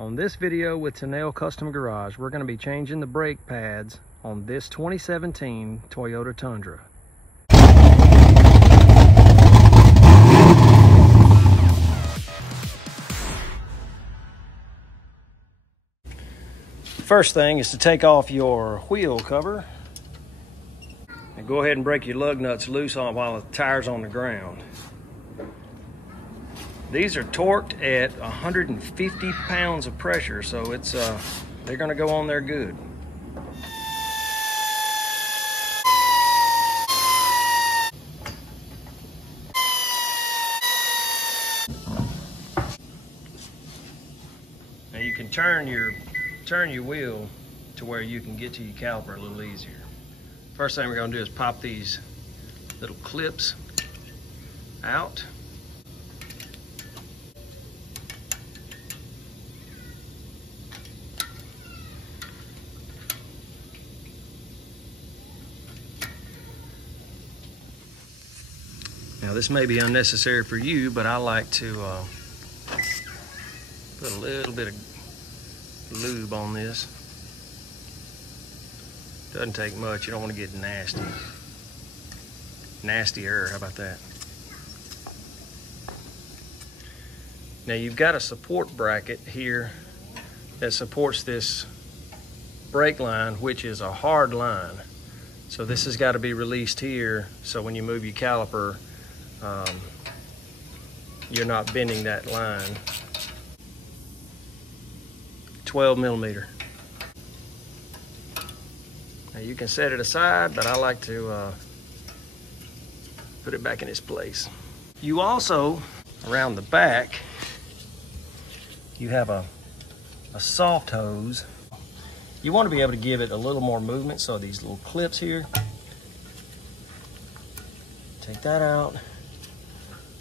On this video with Tunnell Custom Garage, we're going to be changing the brake pads on this 2017 Toyota Tundra. First thing is to take off your wheel cover and go ahead and break your lug nuts loose on while the tire's on the ground. These are torqued at 150 pounds of pressure, so it's they're gonna go on there good. Now you can turn your wheel to where you can get to your caliper a little easier. First thing we're gonna do is pop these little clips out. Now this may be unnecessary for you, but I like to put a little bit of lube on this. Doesn't take much, you don't want to get nasty. Nastier, how about that? Now you've got a support bracket here that supports this brake line, which is a hard line. So this has got to be released here, so when you move your caliper, you're not bending that line. 12 millimeter. Now you can set it aside, but I like to put it back in its place. You also, around the back, you have a soft hose. You want to be able to give it a little more movement, so these little clips here, take that out.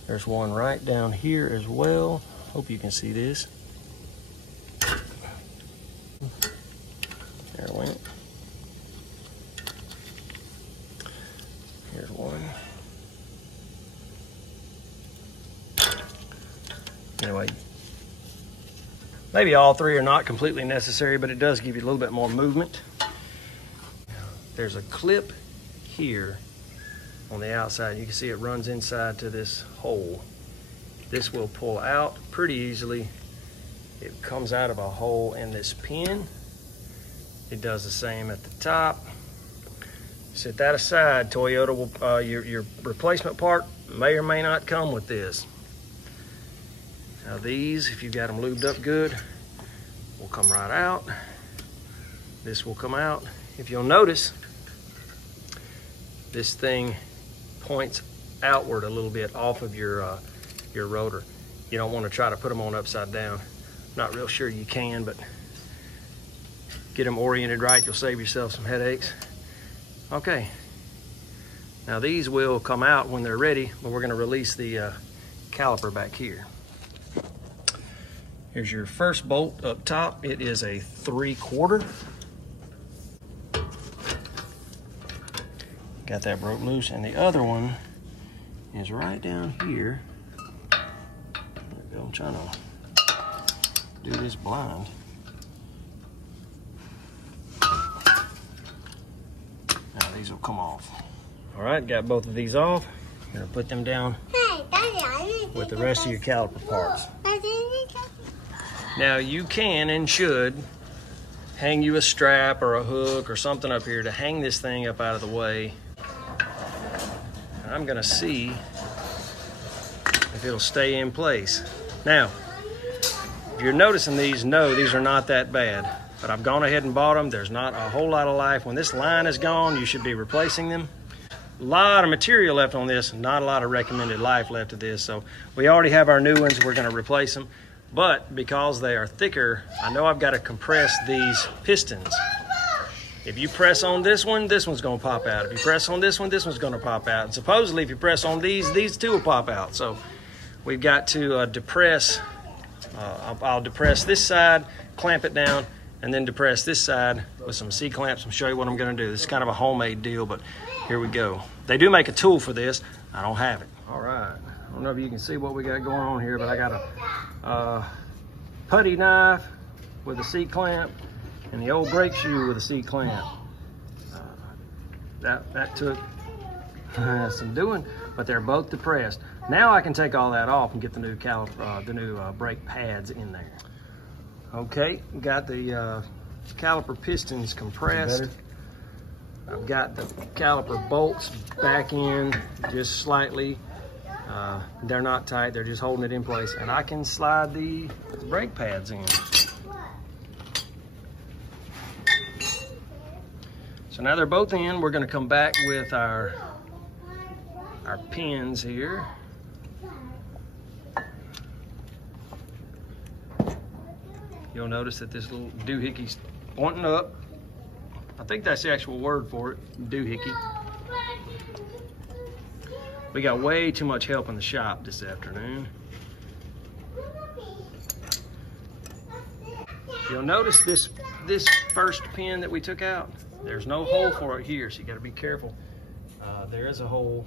There's one right down here as well. Hope you can see this. There it went. Here's one. Anyway, maybe all three are not completely necessary, but it does give you a little bit more movement. There's a clip here on the outside. You can see it runs inside to this hole. This will pull out pretty easily. It comes out of a hole in this pin. It does the same at the top. Set that aside. Toyota will, your replacement part may or may not come with this. Now these, if you've got them lubed up good, will come right out. This will come out. If you'll notice, this thing points outward a little bit off of your rotor. You don't want to try to put them on upside down. Not real sure you can, but get them oriented right, you'll save yourself some headaches. Okay, now these will come out when they're ready, but we're going to release the caliper back here. Here's your first bolt up top. It is a 3/4. Got that broke loose, and the other one is right down here. There we go. I'm trying to do this blind. Now these will come off. All right, got both of these off. Gonna put them down with the rest of your caliper parts. Now you can and should hang you a strap or a hook or something up here to hang this thing up out of the way. I'm gonna see if it'll stay in place. Now, if you're noticing these, no, these are not that bad, but I've gone ahead and bought them. There's not a whole lot of life. When this line is gone, you should be replacing them. A lot of material left on this, not a lot of recommended life left of this. So we already have our new ones. We're gonna replace them. But because they are thicker, I know I've got to compress these pistons. If you press on this one's going to pop out. If you press on this one's going to pop out. And supposedly, if you press on these two will pop out. So we've got to depress. I'll depress this side, clamp it down, and then depress this side with some C-clamps and show you what I'm going to do. This is kind of a homemade deal, but here we go. They do make a tool for this. I don't have it. All right. I don't know if you can see what we got going on here, but I got a putty knife with a C-clamp and the old brake shoe with a C-clamp. That took some doing, but they're both depressed. Now I can take all that off and get the new brake pads in there. Okay, got the caliper pistons compressed. I've got the caliper bolts back in just slightly. They're not tight, they're just holding it in place. And I can slide the brake pads in. So now they're both in. We're gonna come back with our pins here. You'll notice that this little doohickey's pointing up. I think that's the actual word for it, doohickey. We got way too much help in the shop this afternoon. You'll notice this first pin that we took out, there's no hole for it here, so you gotta be careful. There is a hole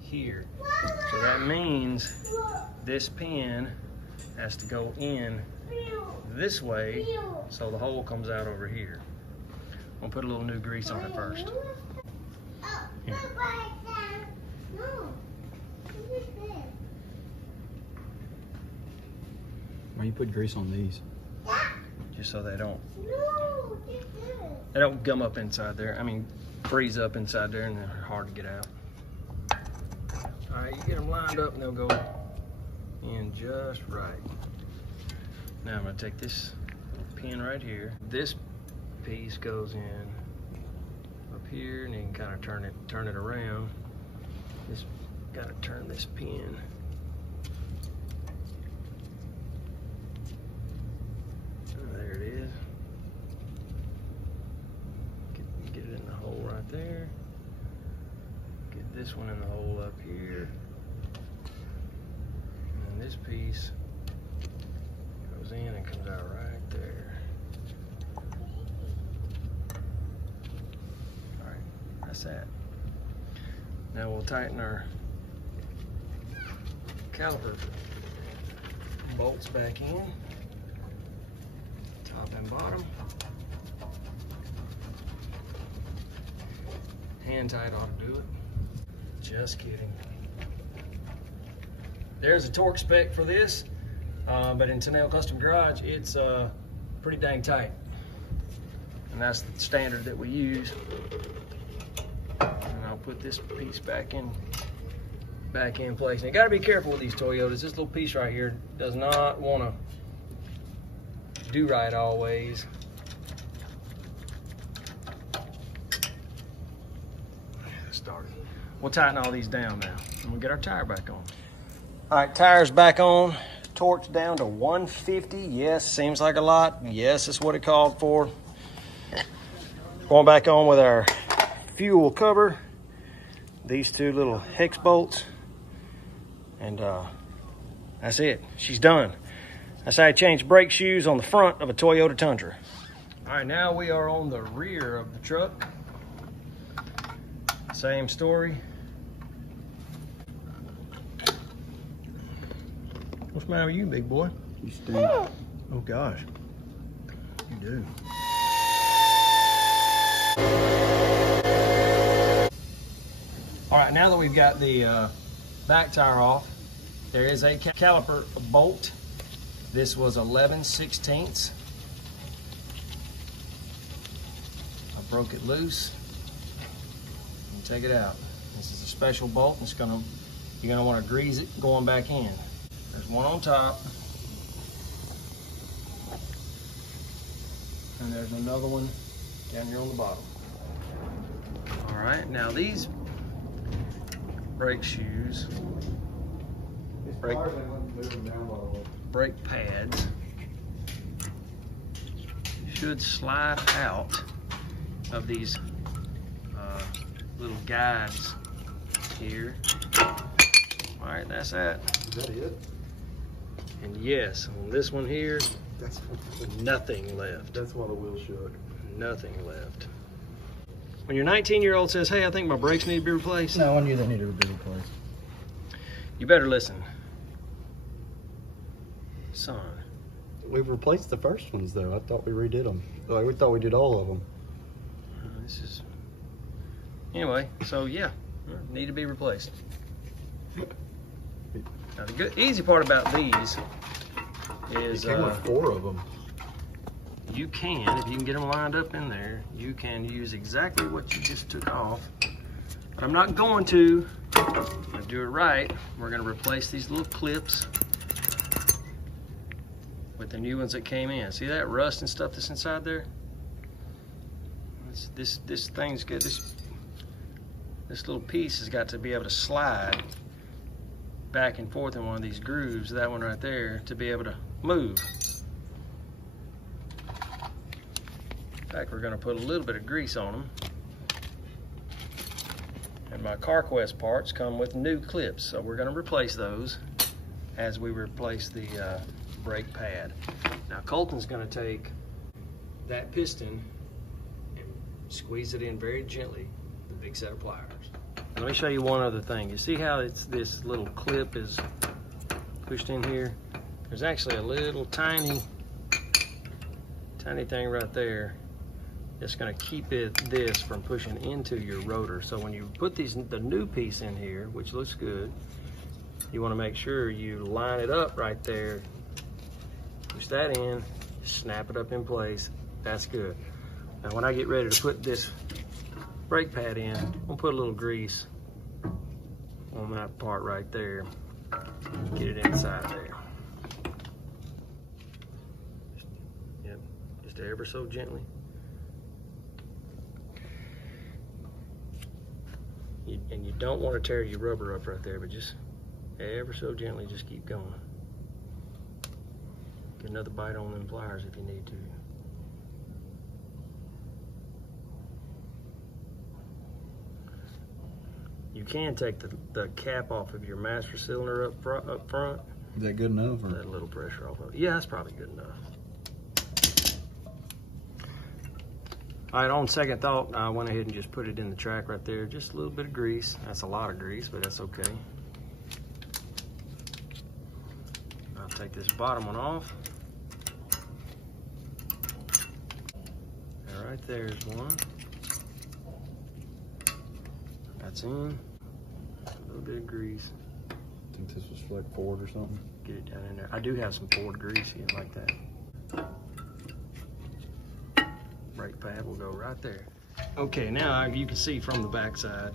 here. So that means this pin has to go in this way so the hole comes out over here. We'll put a little new grease on it first. Here. Why you put grease on these? Just so they don't gum up inside there. I mean, freeze up inside there and they're hard to get out. All right, you get them lined up and they'll go in just right. Now I'm gonna take this pin right here. This piece goes in up here, and you can kind of turn it around. Just gotta turn this pin. There it is. Get it in the hole right there. Get this one in the hole up here. And then this piece goes in and comes out right there. All right, that's that. Now we'll tighten our caliper bolts back in, top and bottom. Hand tight ought to do it. Just kidding. There's a torque spec for this, but in Tunnell Custom Garage, it's pretty dang tight. And that's the standard that we use. And I'll put this piece back in place. And you gotta be careful with these Toyotas. This little piece right here does not wanna do right always. Started. We'll tighten all these down now, and we'll get our tire back on. All right, tires back on. Torque's down to 150. Yes, seems like a lot. Yes, that's what it called for. Going back on with our fuel cover. These two little hex bolts. And that's it. She's done. That's how I change brake shoes on the front of a Toyota Tundra. All right, now we are on the rear of the truck. Same story. What's the matter with you, big boy? You stink. Oh gosh, you do. All right, now that we've got the back tire off, there is a caliper bolt. This was 11/16. I broke it loose. And take it out. This is a special bolt. You're gonna want to grease it going back in. There's one on top, and there's another one down here on the bottom. All right, now these brake shoes, brake pads should slide out of these little guides here. All right, that's that. Is that it? And yes, on this one here, nothing left. That's why the wheel shook. Nothing left. When your 19-year-old says, hey, I think my brakes need to be replaced. No, I knew they needed to be replaced. You better listen. Son, We've replaced the first ones though. I thought we redid them. Like, we thought we did all of them. This is anyway. So yeah, need to be replaced. Now the good, easy part about these is it came with 4 of them. You can, if you can get them lined up in there, you can use exactly what you just took off. But I'm not going to. I'm gonna do it right. We're gonna replace these little clips with the new ones that came in. See that rust and stuff that's inside there? This thing's good. This little piece has got to be able to slide back and forth in one of these grooves, that one right there, to be able to move. In fact, we're going to put a little bit of grease on them. And my CarQuest parts come with new clips, so we're going to replace those as we replace the brake pad. Now Colton's going to take that piston and squeeze it in very gently with a big set of pliers. Let me show you one other thing. You see how this little clip is pushed in here? There's actually a little tiny thing right there that's going to keep this from pushing into your rotor. So when you put the new piece in here, which looks good, you want to make sure you line it up right there. Push that in, snap it up in place. That's good. Now when I get ready to put this brake pad in, I'm gonna put a little grease on that part right there. Get it inside there. Yep, just ever so gently. And you don't want to tear your rubber up right there, but just ever so gently, just keep going. Get another bite on them pliers if you need to. You can take the cap off of your master cylinder up front. Is that good enough? Or? Let a little pressure off of it. Yeah, that's probably good enough. All right, on second thought, I went ahead and just put it in the track right there. Just a little bit of grease. That's a lot of grease, but that's okay. I'll take this bottom one off. All right, there's one. That's in. A little bit of grease. I think this was like Ford or something. Get it down in there. I do have some Ford grease in like that. Brake pad will go right there. Okay, now you can see from the backside.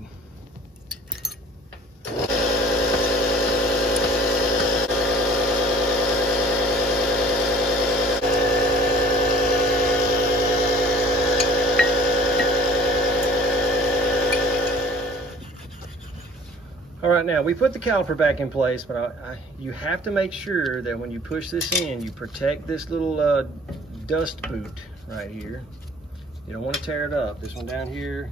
All right, now we put the caliper back in place, but you have to make sure that when you push this in, you protect this little dust boot right here. You don't want to tear it up. This one down here,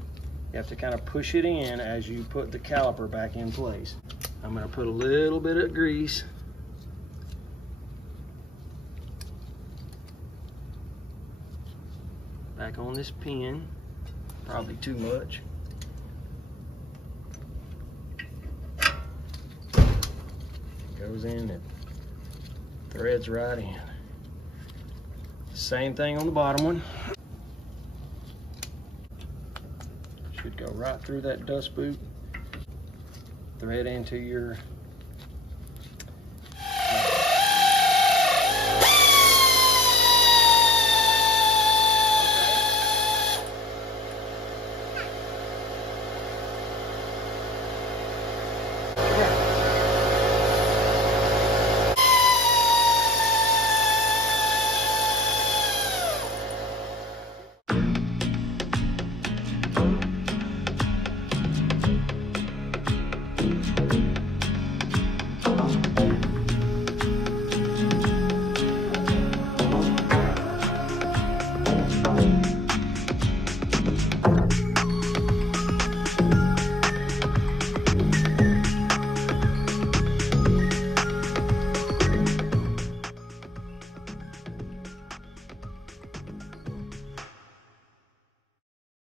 you have to kind of push it in as you put the caliper back in place. I'm going to put a little bit of grease. Back on this pin, probably too much. Goes in and threads right in. Same thing on the bottom one. Should go right through that dust boot. Thread into your